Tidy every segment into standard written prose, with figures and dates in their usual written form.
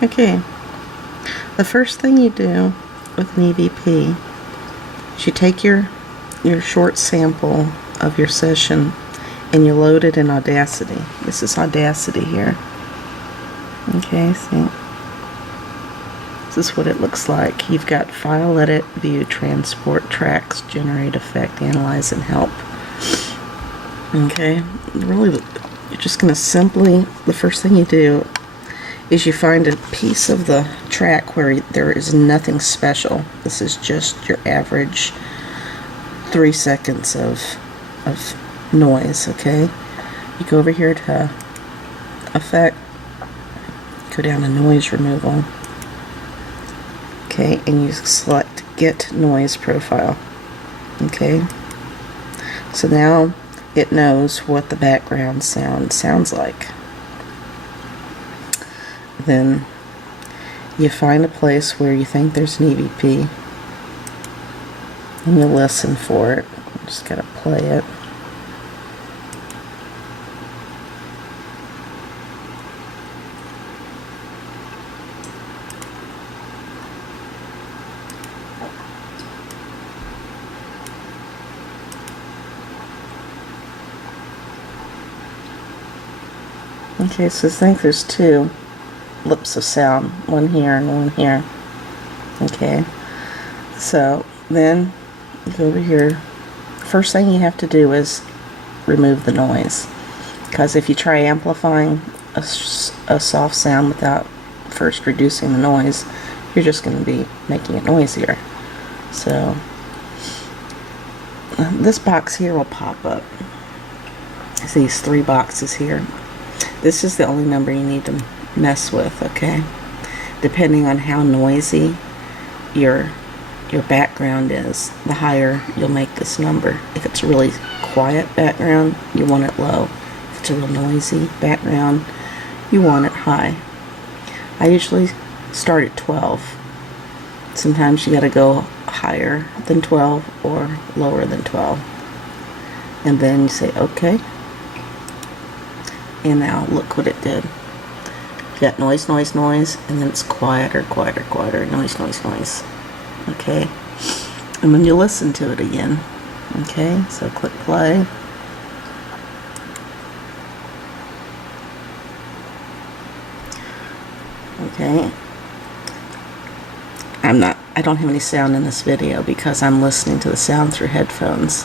Okay, the first thing you do with an EVP is you take your short sample of your session and you load it in Audacity. This is Audacity here. Okay, see? This is what it looks like. You've got File, Edit, View, Transport, Tracks, Generate, Effect, Analyze, and Help. Okay, really, you're just going to simply, the first thing you do is you find a piece of the track where there is nothing special. This is just your average 3 seconds of noise, okay? You go over here to Effect, go down to Noise Removal, okay, and you select Get Noise Profile, okay? So now it knows what the background sound sounds like. Then you find a place where you think there's an EVP and you listen for it. Just gotta play it. Okay, so I think there's two lips of sound, one here and one here. Okay, so then you go over here. First thing you have to do is remove the noise, because if you try amplifying a soft sound without first reducing the noise, you're just going to be making it noisier. So this box here will pop up. It's these 3 boxes here. This is the only number you need to mess with, okay? Depending on how noisy your background is, the higher you'll make this number. If it's a really quiet background, you want it low. If it's a real noisy background, you want it high. I usually start at 12. Sometimes you gotta go higher than 12 or lower than 12. And then you say okay. And now look what it did. You got noise, noise, noise, and then it's quieter, quieter, quieter, noise, noise, noise. Okay? And then you listen to it again. Okay? So click play. Okay? I don't have any sound in this video because I'm listening to the sound through headphones.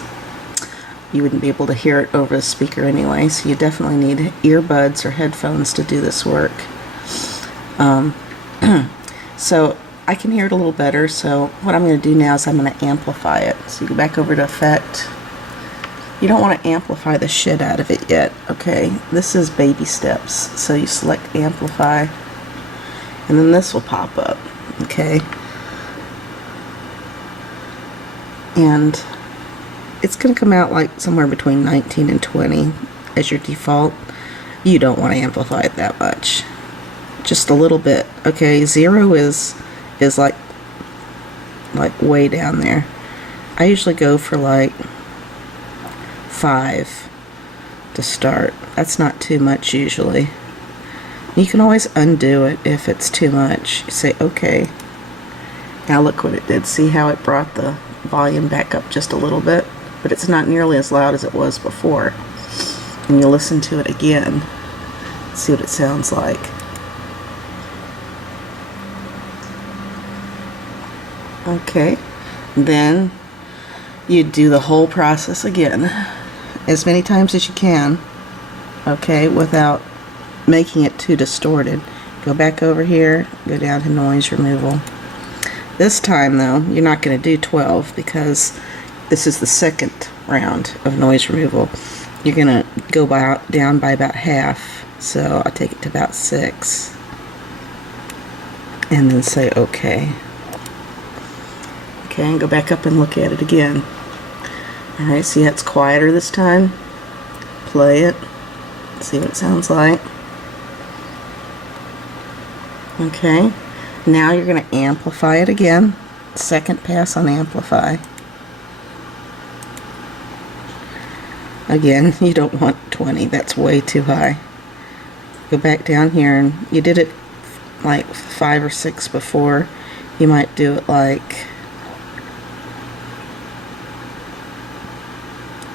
You wouldn't be able to hear it over the speaker anyway, so you definitely need earbuds or headphones to do this work. So I can hear it a little better, so what I'm going to do now is I'm going to amplify it. So you go back over to Effect. You don't want to amplify the shit out of it yet, okay? This is baby steps. So you select Amplify, and then this will pop up, okay? And it's going to come out like somewhere between 19 and 20 as your default. You don't want to amplify it that much. Just a little bit. Okay, 0 is like way down there. I usually go for like 5 to start. That's not too much usually. You can always undo it if it's too much. You say okay. Now look what it did. See how it brought the volume back up just a little bit? But it's not nearly as loud as it was before. And you listen to it again, see what it sounds like. Okay, then you do the whole process again, as many times as you can, okay, without making it too distorted. Go back over here, go down to Noise Removal. This time though, you're not going to do 12 because this is the second round of noise removal. You're going to go down by about half, so I'll take it to about 6. And then say okay. Okay, and go back up and look at it again. Alright, see how it's quieter this time? Play it. See what it sounds like. Okay, now you're going to amplify it again. Second pass on amplify. Again, you don't want 20, that's way too high. Go back down here, and you did it like 5 or 6 before, you might do it like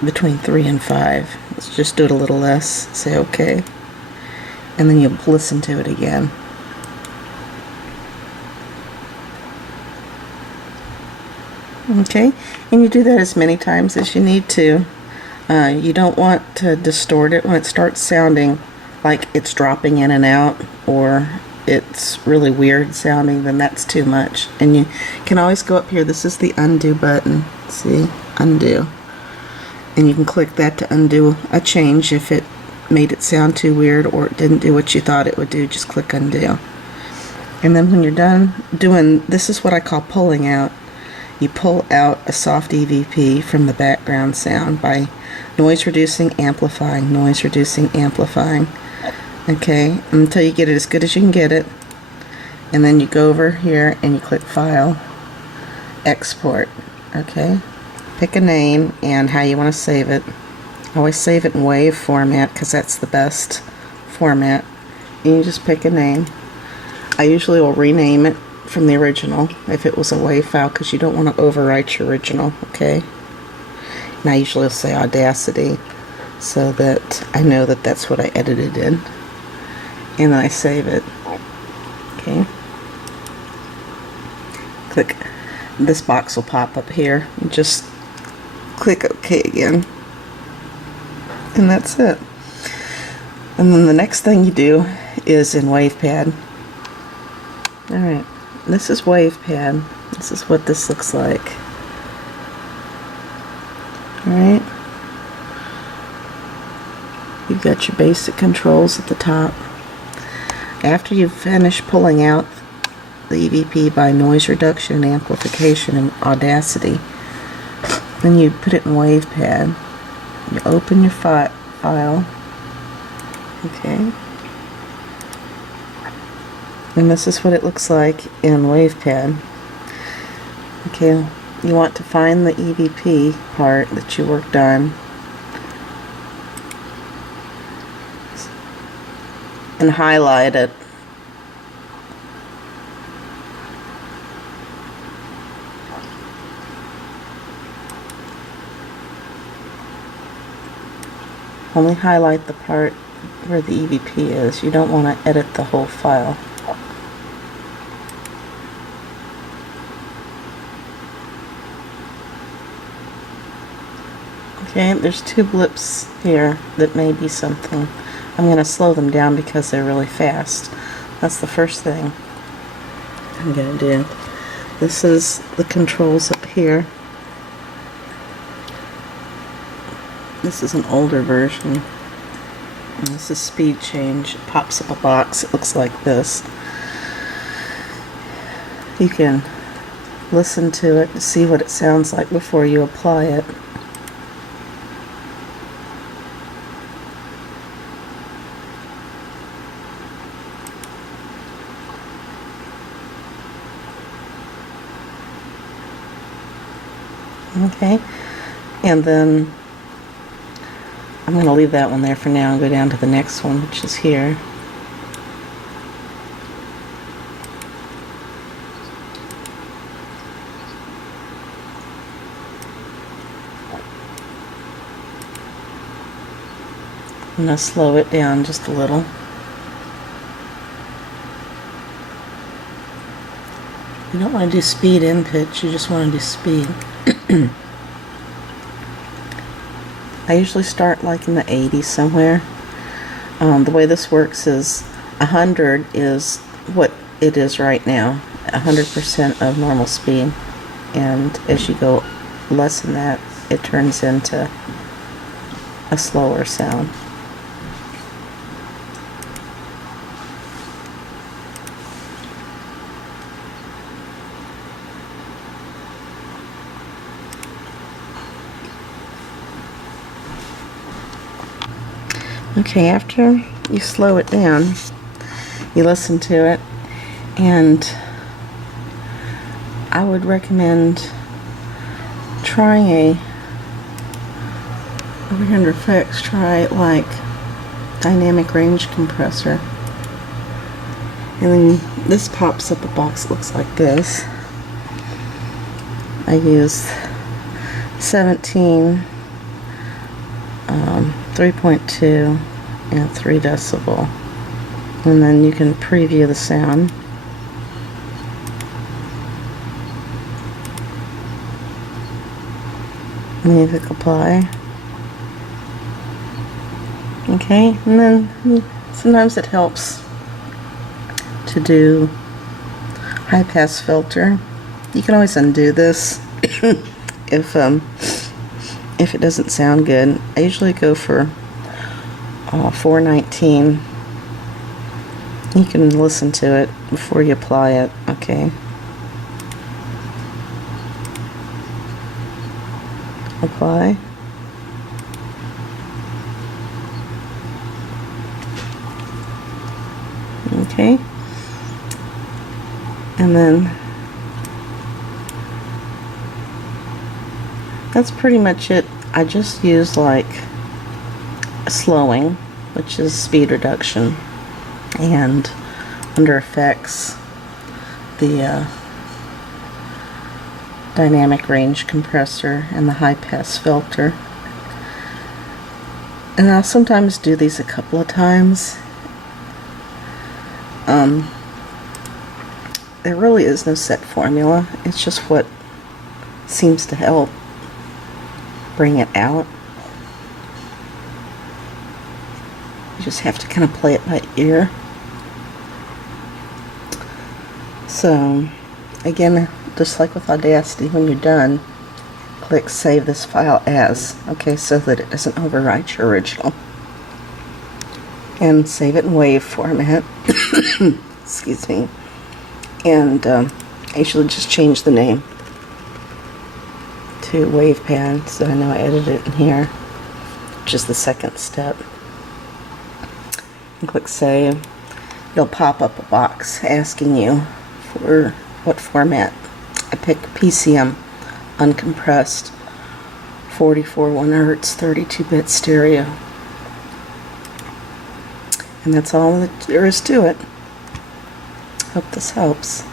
between 3 and 5. Let's just do it a little less. Say okay. And then you'll listen to it again. Okay, and you do that as many times as you need to. You don't want to distort it when it starts sounding like it's dropping in and out, or it's really weird sounding, then that's too much. And you can always go up here. This is the undo button. See? Undo. And you can click that to undo a change if it made it sound too weird or it didn't do what you thought it would do. Just click undo. And then when you're done doing, this is what I call pulling out. You pull out a soft EVP from the background sound by noise reducing, amplifying, noise reducing, amplifying. Okay, until you get it as good as you can get it. And then you go over here and you click File, Export. Okay, pick a name and how you want to save it. Always save it in WAV format because that's the best format. And you just pick a name. I usually will rename it from the original if it was a WAV file, because you don't want to overwrite your original. Okay, and I usually will say Audacity so that I know that that's what I edited in, and then I save it. Okay, click, this box will pop up here, and just click OK again, and that's it. And then the next thing you do is in WavePad. Alright, this is WavePad. This is what this looks like. Alright, you've got your basic controls at the top. After you've finished pulling out the EVP by noise reduction and amplification in Audacity, then you put it in WavePad. You open your file. Okay. And this is what it looks like in WavePad. Okay, you want to find the EVP part that you worked on and highlight it. Only highlight the part where the EVP is. You don't want to edit the whole file. Okay, there's 2 blips here that may be something. I'm going to slow them down because they're really fast. That's the first thing I'm going to do. This is the controls up here. This is an older version. And this is speed change. It pops up a box. It looks like this. You can listen to it to see what it sounds like before you apply it. Okay, and then I'm going to leave that one there for now and go down to the next one, which is here. I'm going to slow it down just a little. You don't want to do speed and pitch, you just want to do speed. I usually start like in the 80s somewhere. The way this works is 100 is what it is right now, 100% of normal speed, and as you go less than that, it turns into a slower sound. Okay, after you slow it down, you listen to it, and I would recommend trying over here under effects, try like dynamic range compressor, And then this pops up a box that looks like this. I use 17, 3.2, and 3 decibel. And then you can preview the sound. And you click apply. Okay, and then sometimes it helps to do high pass filter. You can always undo this if it doesn't sound good. I usually go for 419. You can listen to it before you apply it. Okay. Apply. Okay. And then that's pretty much it. I just use like slowing, which is speed reduction, and under effects, the dynamic range compressor and the high pass filter. And I'll sometimes do these a couple of times. There really is no set formula. It's just what seems to help bring it out. You just have to kind of play it by ear. So again, just like with Audacity, when you're done, click Save this file as, okay, so that it doesn't overwrite your original. And save it in WAV format. Excuse me. And I usually just change the name to WavePad, so I know I edited it in here, which is the second step. And click Save. It'll pop up a box asking you for what format. I pick PCM uncompressed 44 1/3 32-bit stereo. And that's all that there is to it. Hope this helps.